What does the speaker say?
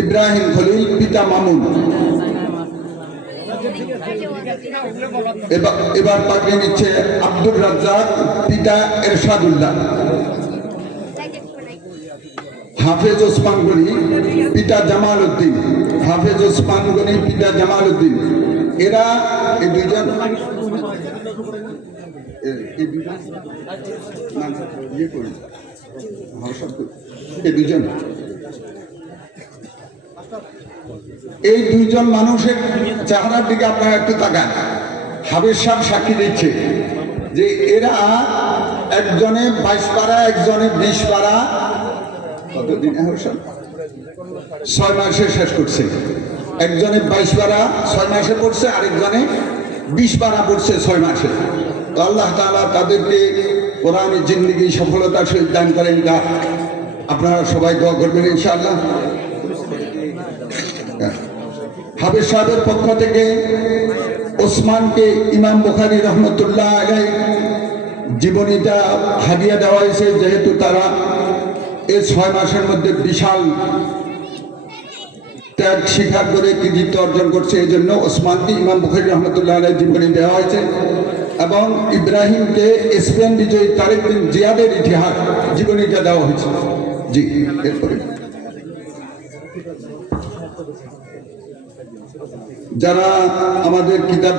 ইব্রাহিম খলিল, পিতা মামুন। এবার তাকে নিচ্ছে আব্দুর রাজ্জাক, পিতা এরশাদুল্লাহ। হাফেজ ওসমান গনি, পিতা জামাল উদ্দিন। হাফেজ ওসমান গনি, পিতা জামাল উদ্দিন। এরা এই দুইজন এই দুইজন মানুষের চেহারার দিকে আপনারা একটু তাকান। হাফেজ সাহেব সাক্ষী দিচ্ছে যে এরা একজনে 22 পারা, একজনে 20 পারা, কতদিন 6 মাসে শেষ করছে। একজনে 22 পারা 6 মাসে পড়ছে, আরেকজনে 20 পারা পড়ছে 6 মাসে। তো আল্লাহ তাআলা তাদেরকে কোরআনের জিন্দেগি সফলতার সহিত দান করেন। আপনারা সবাই দোয়া করবেন ইনশাআল্লাহ। হাফেজ সাহেবের পক্ষ থেকে ওসমানকে ইমাম বুখারী রহমতুল্লাহ আলাইহি জীবনীটা হাদিয়া দেওয়া হয়েছে, যেহেতু তারা এই 6 মাসের মধ্যে বিশাল ত্যাগ স্বীকার করে কৃতিত্ব অর্জন করছে। এই জন্য ওসমানকে ইমাম বুখারী রহমতুল্লাহ আলাইহি জীবনী দেওয়া হয়েছে এবং ইব্রাহিমকে স্পেন বিজয়ী তারেক বিন জিয়াদের ইতিহাস জীবনীটা দেওয়া হয়েছে। জি, এরপরে যারা আমাদের কিতাব